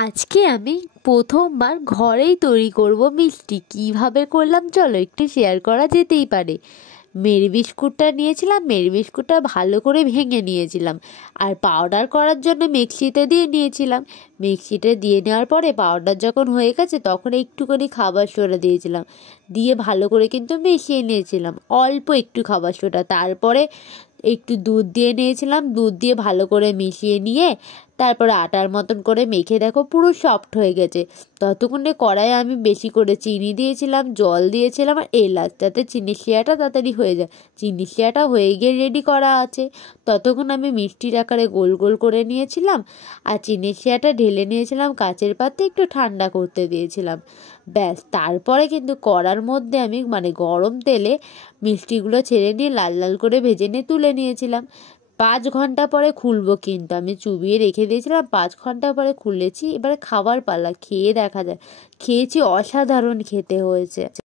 আজকে আমি প্রথমবার ঘরেই তৈরি করব মিষ্টি। কিভাবে করলাম চলো একটু শেয়ার করা যেতেই পারে। মেরি বিস্কুটটা নিয়েছিলাম, মেরি বিস্কুটটা ভালো করে ভেঙে নিয়েছিলাম। আর পাউডার করার জন্য মিক্সিতে দিয়ে নিয়েছিলাম। মিক্সিতে দিয়ে নেওয়ার পরে পাউডার যখন হয়ে গেছে তখন একটুখানি খাবার সোডা দিয়েছিলাম, দিয়ে ভালো করে কিন্তু মিশিয়ে নিয়েছিলাম, অল্প একটু খাবার সোডা। তারপরে একটু দুধ দিয়ে নিয়েছিলাম, দুধ দিয়ে ভালো করে মিশিয়ে নিয়ে তারপরে আটার মতন করে মেখে দেখো পুরো সফট হয়ে গেছে। ততক্ষণে কড়াইয়ে আমি বেশি করে চিনি দিয়েছিলাম, জল দিয়েছিলাম আর এলাচ, যাতে চিনির শিরাটা তাড়াতাড়ি হয়ে যায়। চিনির শিরাটা হয়ে গিয়ে রেডি করা আছে, ততক্ষণ আমি মিষ্টির আকারে গোল গোল করে নিয়েছিলাম আর চিনির শিরাটা ঢেলে নিয়েছিলাম কাচের পাত্রে, একটু ঠান্ডা করতে দিয়েছিলাম। ব্যাস, তারপরে কিন্তু কড়ার মধ্যে আমি গরম তেলে মিষ্টিগুলো ছেড়ে নিয়ে লাল লাল করে ভেজে নিয়ে তুলে নিয়েছিলাম। 5 ঘন্টা পরে খুলবো, কিন্তু আমি চুবিয়ে রেখে দিয়েছিলাম। 5 ঘন্টা পরে খুলেছি, এবারে খাবার পালা, খেয়ে দেখা যায়। খেয়েছি, অসাধারণ খেতে হয়েছে।